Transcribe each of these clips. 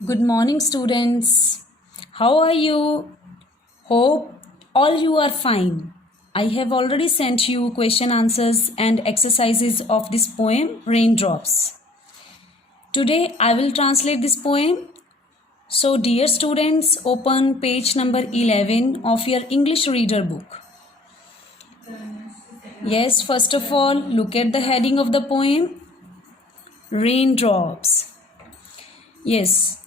Good morning, students. How are you? Hope all you are fine. I have already sent you question answers and exercises of this poem, Raindrops. Today I will translate this poem. So, dear students, open page number 11 of your English reader book. Yes, first of all, look at the heading of the poem, Raindrops. Yes,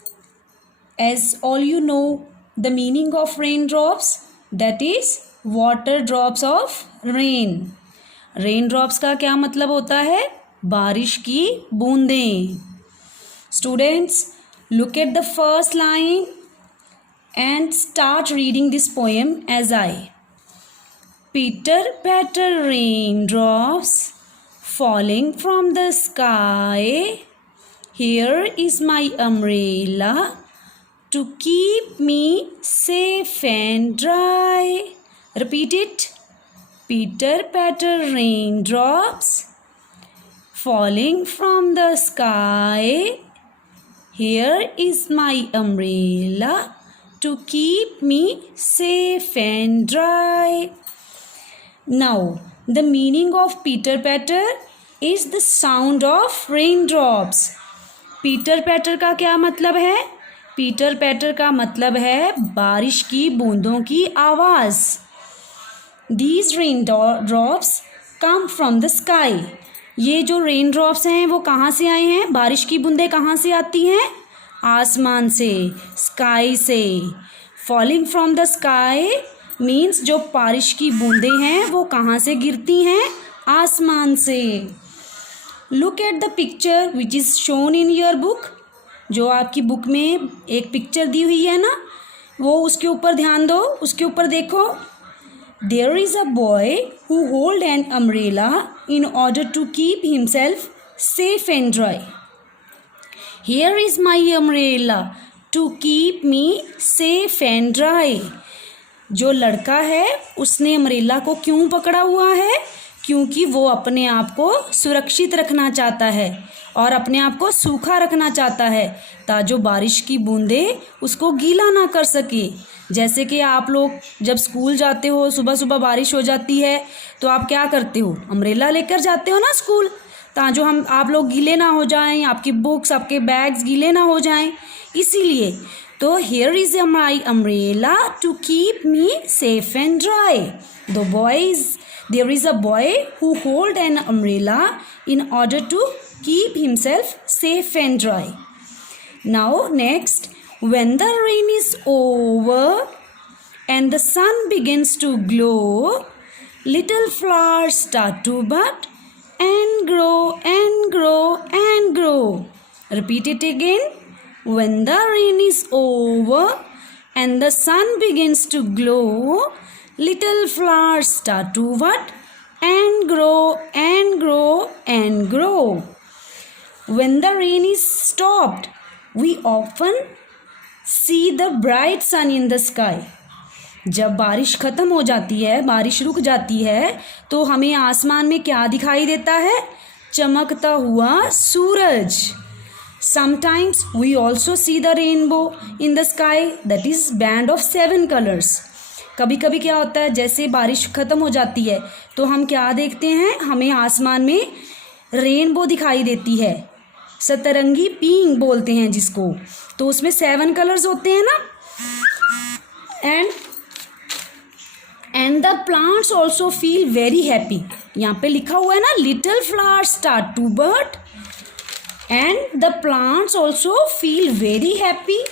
as all you know, the meaning of raindrops, that is water drops of rain. Raindrops का क्या मतलब होता है? बारिश की बूंदें. Students, look at the first line and start reading this poem as I. Pitter patter raindrops falling from the sky. Here is my umbrella to keep me safe and dry. Repeat it. Pitter patter raindrops falling from the sky. Here is my umbrella to keep me safe and dry. Now, the meaning of pitter patter is the sound of raindrops. Pitter patter का क्या मतलब है? Pitter patter का मतलब है बारिश की बूंदों की आवाज़. These raindrops come from the sky. ये जो रेन ड्रॉप्स हैं वो कहाँ से आए हैं? बारिश की बूंदें कहाँ से आती हैं? आसमान से, स्काई से. Falling from the sky means जो बारिश की बूंदें हैं वो कहाँ से गिरती हैं? आसमान से. Look at the picture which is shown in your book. जो आपकी बुक में एक पिक्चर दी हुई है ना, वो उसके ऊपर ध्यान दो, उसके ऊपर देखो. There is a boy who hold an umbrella in order to keep himself safe and dry. Here is my umbrella to keep me safe and dry. जो लड़का है उसने अम्ब्रेला को क्यों पकड़ा हुआ है? क्योंकि वो अपने आप को सुरक्षित रखना चाहता है और अपने आप को सूखा रखना चाहता है ताकि जो बारिश की बूंदें उसको गीला ना कर सके. जैसे कि आप लोग जब स्कूल जाते हो, सुबह सुबह बारिश हो जाती है तो आप क्या करते हो? अम्ब्रेला लेकर जाते हो ना स्कूल, ताकि जो आप लोग गीले ना हो जाएं, आपकी बुक्स, आपके बैग्स गीले ना हो जाएं. इसीलिए तो here is my umbrella to keep me safe and dry. The boys There is a boy who hold an umbrella in order to keep himself safe and dry. Now next, when the rain is over and the sun begins to glow, little flowers start to bud and grow and grow and grow. Repeat it again. When the rain is over and the sun begins to glow, little flowers start to bud and grow and grow and grow. When the rain is stopped, we often see the bright sun in the sky. जब बारिश ख़त्म हो जाती है, बारिश रुक जाती है, तो हमें आसमान में क्या दिखाई देता है? चमकता हुआ सूरज. Sometimes we also see the rainbow in the sky, that is band of 7 colors. कभी कभी क्या होता है, जैसे बारिश ख़त्म हो जाती है तो हम क्या देखते हैं? हमें आसमान में रेनबो दिखाई देती है. सतरंगी पिंक बोलते हैं जिसको. तो उसमें 7 कलर्स होते हैं ना. And the plants also feel very happy. यहाँ पे लिखा हुआ है ना, little flowers start to bud and the plants also feel very happy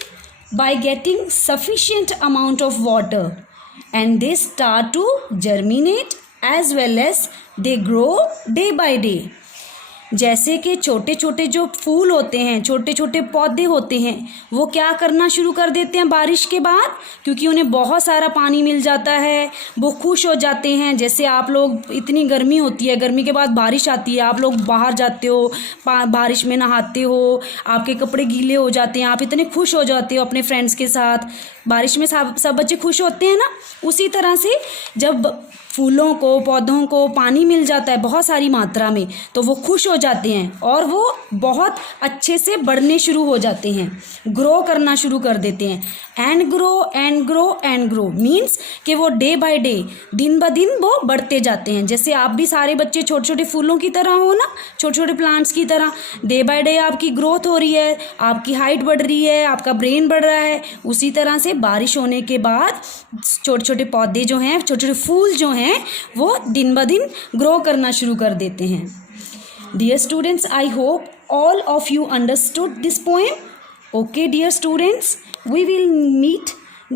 by getting sufficient amount of water, and they start to germinate as well as they grow day by day. जैसे कि छोटे छोटे जो फूल होते हैं, छोटे छोटे पौधे होते हैं, वो क्या करना शुरू कर देते हैं बारिश के बाद? क्योंकि उन्हें बहुत सारा पानी मिल जाता है, वो खुश हो जाते हैं. जैसे आप लोग, इतनी गर्मी होती है, गर्मी के बाद बारिश आती है, आप लोग बाहर जाते हो, बारिश में नहाते हो, आपके कपड़े गीले हो जाते हैं, आप इतने खुश हो जाते हो अपने फ्रेंड्स के साथ. बारिश में सब बच्चे खुश होते हैं ना, उसी तरह से जब फूलों को पौधों को पानी मिल जाता है बहुत सारी मात्रा में तो वो खुश हो जाते हैं और वो बहुत अच्छे से बढ़ने शुरू हो जाते हैं, ग्रो करना शुरू कर देते हैं। And grow and grow and grow means कि वो डे बाय डे, दिन ब दिन वो बढ़ते जाते हैं। जैसे आप भी सारे बच्चे छोटे छोटे फूलों की तरह हो ना, छोटे छोटे प्लांट्स की तरह, डे बाय डे आपकी ग्रोथ हो रही है, आपकी हाइट बढ़ रही है, आपका ब्रेन बढ़ रहा है। उसी तरह से बारिश होने के बाद छोटे छोटे पौधे जो हैं, छोटे छोटे फूल जो हैं, वो दिन ब दिन ग्रो करना शुरू कर देते हैं। Dear students, I hope all of you understood this poem. Okay, dear students, we will meet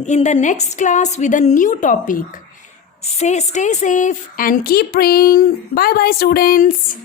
in the next class with a new topic. Stay safe and keep praying. Bye bye, students.